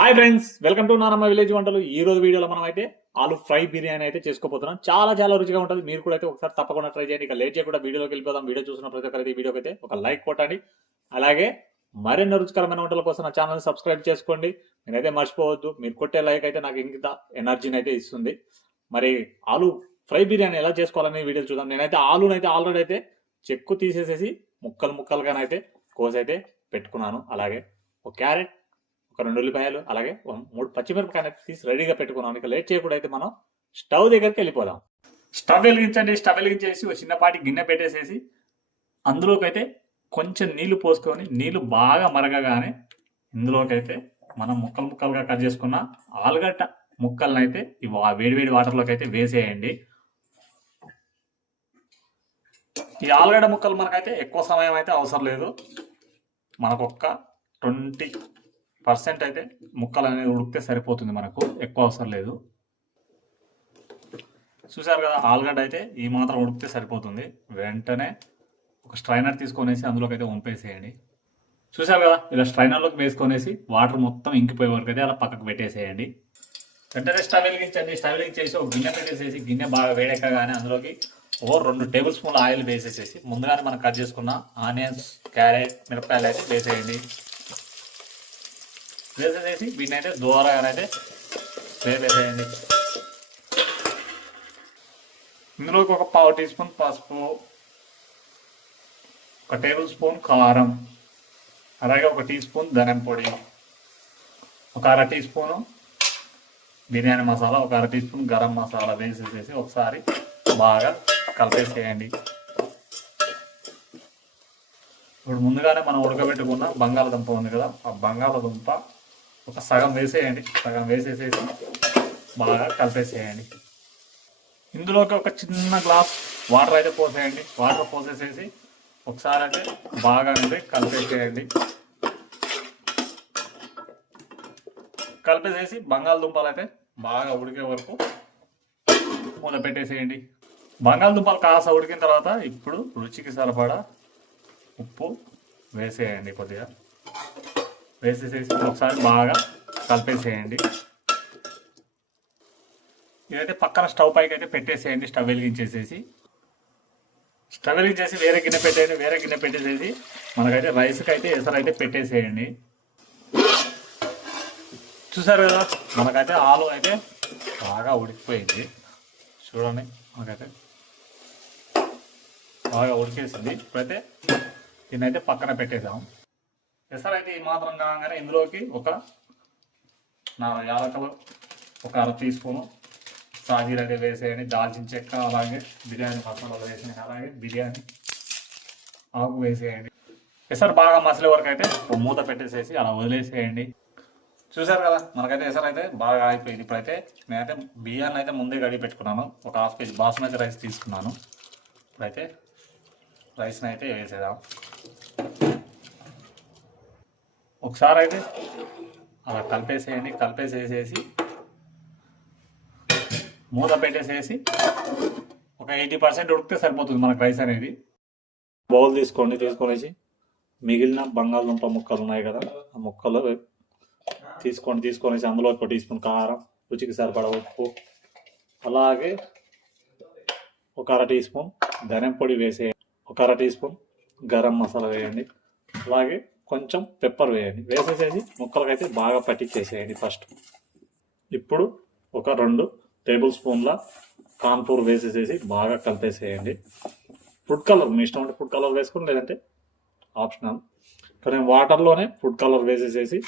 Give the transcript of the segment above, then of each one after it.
Hi friends welcome to నానమ్మ village వంటలు. ఈ రోజు వీడియోలో మనం అయితే ఆలు ఫ్రై బిర్యానీ అయితే చేసుకోబోతున్నాం. చాలా చాలా రుచిగా ఉంటుంది. మీరు కూడా అయితే ఒకసారి తప్పకుండా ట్రై చేయండి. ఇక లేట్ చేయకుండా వీడియోలోకి వెళ్ళిపోదాం. వీడియో చూసిన ప్రతి ఒక్కరైతే ఈ వీడియోకి అయితే ఒక లైక్ కొట్టండి. అలాగే మరిన్ని రుచికరమైన వంటల కోసం నా ఛానల్ సబ్స్క్రైబ్ చేసుకోండి. నేనైతే మర్చిపోవద్దు. మీరు కొట్టే లైక్ అయితే నాకు ఇంత ఎనర్జీని అయితే ఇస్తుంది. మరి ఆలు ఫ్రై బిర్యానీ ఎలా చేసుకోవాలని వీడియో చూద్దాం. నేనైతే ఆలునైతే ఆల్రెడీ అయితే చెక్కు తీసేసేసి ముక్కలు ముక్కలుగానైతే కోసైతే పెట్టుకున్నాను. అలాగే ఒక క్యారెట్ ఒక రెండు ఉల్లిపాయలు అలాగే మూడు పచ్చిమిరపకాయలు తీసి రెడీగా పెట్టుకున్నాం. ఇక లేట్ చేయకుండా అయితే మనం స్టవ్ దగ్గరికి వెళ్ళిపోదాం. స్టవ్ వెలిగించండి స్టవ్ వెలిగించేసి ఒక చిన్నపాటి గిన్నె పెట్టేసేసి అందులోకైతే కొంచెం నీళ్ళు పోసుకొని నీళ్ళు బాగా మరగగానే ఇందులోకైతే మనం ముక్కలు ముక్కలుగా కట్ చేసుకున్న ఆలుగడ్డ ముక్కలను అయితే ఈ వేడివేడి వాటర్లోకి అయితే వేసేయండి. ఈ ఆలుగడ్డ ముక్కలు మనకైతే ఎక్కువ సమయం అయితే అవసరం లేదు. మనకొక్క ట్వంటీ పర్సెంట్ అయితే ముక్కలు అనేది ఉడికితే సరిపోతుంది మనకు. ఎక్కువ అవసరం లేదు. చూసారు కదా ఆలుగడ్డ అయితే ఈ మాత్రం ఉడికితే సరిపోతుంది. వెంటనే ఒక స్ట్రైనర్ తీసుకొనేసి అందులోకి అయితే వంపేసేయండి. చూసారు కదా ఇలా స్ట్రైనర్లోకి వేసుకొనేసి వాటర్ మొత్తం ఇంకిపోయే వరకు అయితే అలా పక్కకు పెట్టేసేయండి. వెంటనే స్టవ్ వెలిగించండి. స్టవ్ వెలిగించేసి ఒక గిన్నె పెట్టేసేసి గిన్నె బాగా వేడెక్కగానే అందులోకి ఓ రెండు టేబుల్ స్పూన్ల ఆయిల్ వేసేసేసి ముందుగానే మనం కట్ చేసుకున్న ఆనియన్స్ క్యారెట్ మిరపకాయలు అయితే వేసేయండి. వేసేసేసి వీటిని అయితే దూరగానైతే వేసేసేయండి ఇందులోకి ఒక పావు టీ స్పూన్ పసుపు ఒక టేబుల్ స్పూన్ కారం అలాగే ఒక టీ స్పూన్ ధనియం పొడి ఒక అర టీ స్పూను బిర్యానీ మసాలా ఒక అర టీ స్పూన్ గరం మసాలా వేసేసేసి ఒకసారి బాగా కలిపేసేయండి. ఇప్పుడు ముందుగానే మనం ఉడకబెట్టుకున్న బంగాళదుంప ఉంది కదా ఆ బంగాళదుంప ఒక సగం వేసేయండి సగం వేసేసేసి బాగా కలిపేసేయండి. ఇందులోకి ఒక చిన్న గ్లాస్ వాటర్ అయితే పోసేయండి. వాటర్ పోసేసేసి ఒకసారి అయితే బాగా అంటే కలిపేసేయండి. కలిపేసేసి బంగాళదుంపలు అయితే బాగా ఉడికే వరకు మూత పెట్టేసేయండి. బంగాళదుంపలు కాస్త ఉడికిన తర్వాత ఇప్పుడు రుచికి సరిపడా ఉప్పు వేసేయండి కొద్దిగా. వేసేసేసి ఒకసారి బాగా కలిపేసేయండి. ఇదైతే పక్కన స్టవ్ పైకి అయితే పెట్టేసేయండి స్టవ్ వెలిగించేసేసి. స్టవ్ వెలిగించేసి వేరే గిన్నె పెట్టేయండి వేరే గిన్నె పెట్టేసేసి మనకైతే రైస్కి అయితే ఎసరు అయితే పెట్టేసేయండి. చూసారు కదా మనకైతే ఆలు అయితే బాగా ఉడికిపోయింది. చూడండి మనకైతే బాగా ఉడికేసింది. ఇప్పుడైతే దీన్నైతే పక్కన పెట్టేసాము ఎసరు అయితే ఈ మాత్రం కాగానే ఇందులోకి ఒక నాలుగు యాలకలు ఒక అర టీ స్పూను సాజీర అయితే వేసేయండి దాల్చిన చెక్క అలాగే బిర్యానీ మసాలాలు వేసేయండి అలాగే బిర్యానీ ఆకు వేసేయండి. ఎసరు బాగా మసలే వరకు అయితే ఒక మూత పెట్టేసేసి అలా వదిలేసేయండి. చూసారు కదా మనకైతే ఎసరు అయితే బాగా అయిపోయింది ఇప్పుడైతే నేనైతే బియ్యాన్ని అయితే ముందే కడిగి పెట్టుకున్నాను. ఒక హాఫ్ కేజీ బాస్మతి రైస్ తీసుకున్నాను. ఇప్పుడైతే రైస్ని అయితే వేసేదాం ఒకసారి అయితే అలా కలిపేసేయండి కలిపేసేసేసి మూత పెట్టేసేసి ఒక ఎయిటీ పర్సెంట్ ఉడికితే సరిపోతుంది మనకు రైస్ అనేది. బౌల్ తీసుకోండి తీసుకొనేసి మిగిలిన బంగాళదుంప ముక్కలు ఉన్నాయి కదా ఆ ముక్కలు తీసుకోండి తీసుకొనేసి అందులో ఒక టీ స్పూన్ కారం రుచికి సరిపడ ఉప్పు అలాగే ఒక అర టీ స్పూన్ ధనియం పొడి వేసేయండి ఒక అర టీ స్పూన్ గరం మసాలా వేయండి అలాగే కొంచెం పెప్పర్ వేయండి. వేసేసేసి ముక్కలకైతే బాగా పట్టించేసేయండి ఫస్ట్ ఇప్పుడు ఒక రెండు టేబుల్ స్పూన్ల కాన్ఫ్లోర్ వేసేసేసి బాగా కలిపేసేయండి. ఫుడ్ కలర్ మీ ఇష్టం అంటే ఫుడ్ కలర్ వేసుకుని లేదంటే ఆప్షనల్ కానీ వాటర్లోనే ఫుడ్ కలర్ వేసేసేసి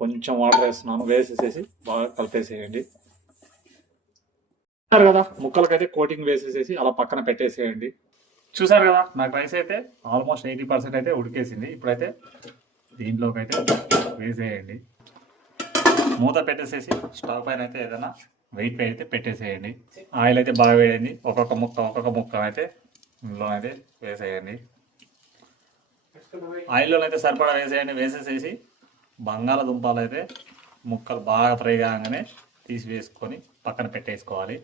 కొంచెం వాటర్ వేస్తున్నాను వేసేసేసి బాగా కలిపేసేయండి. కదా? ముక్కలకైతే కోటింగ్ వేసేసేసి అలా పక్కన పెట్టేసేయండి. చూసారు కదా నాకు రైస్ అయితే ఆల్మోస్ట్ ఎయిటీ పర్సెంట్ అయితే ఉడికేసింది. ఇప్పుడైతే దీంట్లోకి అయితే వేసేయండి. మూత పెట్టేసేసి స్టవ్ పైన అయితే ఏదైనా వెయిట్ పై అయితే పెట్టేసేయండి. ఆయిల్ అయితే బాగా వేయండి ఒక్కొక్క ముక్క ఒక్కొక్క ముక్క అయితే ఇందులో అయితే వేసేయండి. ఆయిల్లో అయితే సరిపడా వేసేయండి. వేసేసేసి బంగాళదుంపలు అయితే ముక్కలు బాగా ఫ్రై కాగానే తీసి వేసుకొని పక్కన పెట్టేసుకోవాలి.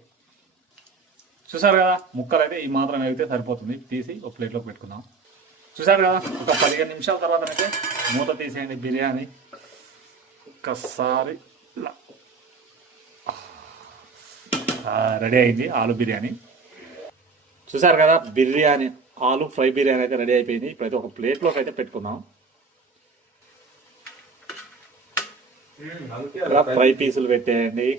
చూసారు కదా ముక్కలు అయితే ఈ మాత్రం అయితే సరిపోతుంది. తీసి ఒక ప్లేట్లోకి పెట్టుకుందాం. చూసారు కదా ఒక పదిహేను నిమిషాల తర్వాత అయితే మూత తీసేయండి బిర్యానీ. ఒక్కసారి రెడీ అయింది ఆలు బిర్యానీ. చూసారు కదా బిర్యానీ ఆలు ఫ్రై బిర్యానీ అయితే రెడీ అయిపోయింది. ఇప్పుడైతే ఒక ప్లేట్లోకి అయితే పెట్టుకుందాం. ఫ్రై పీసులు పెట్టేయండి.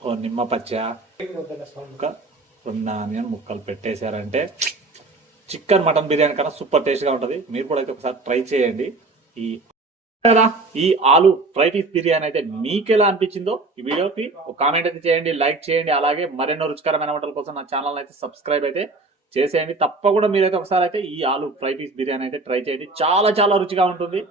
ఓ నిమ్మ పచ్చ. రెండు ఆనియన్ ముక్కలు పెట్టేశారంటే చికెన్ మటన్ బిర్యానీ కన్నా సూపర్ టేస్ట్గా ఉంటుంది. మీరు కూడా అయితే ఒకసారి ట్రై చేయండి. ఈ కదా ఈ ఆలు ఫ్రై పీస్ బిర్యానీ అయితే మీకు ఎలా అనిపించిందో ఈ వీడియోకి ఒక కామెంట్ అయితే చేయండి లైక్ చేయండి అలాగే మరెన్నో రుచికరమైన వంటల కోసం నా ఛానల్ అయితే సబ్స్క్రైబ్ అయితే చేసేయండి. తప్పకుండా మీరైతే ఒకసారి అయితే ఈ ఆలు ఫ్రై పీస్ బిర్యానీ అయితే ట్రై చేయండి. చాలా చాలా రుచిగా ఉంటుంది.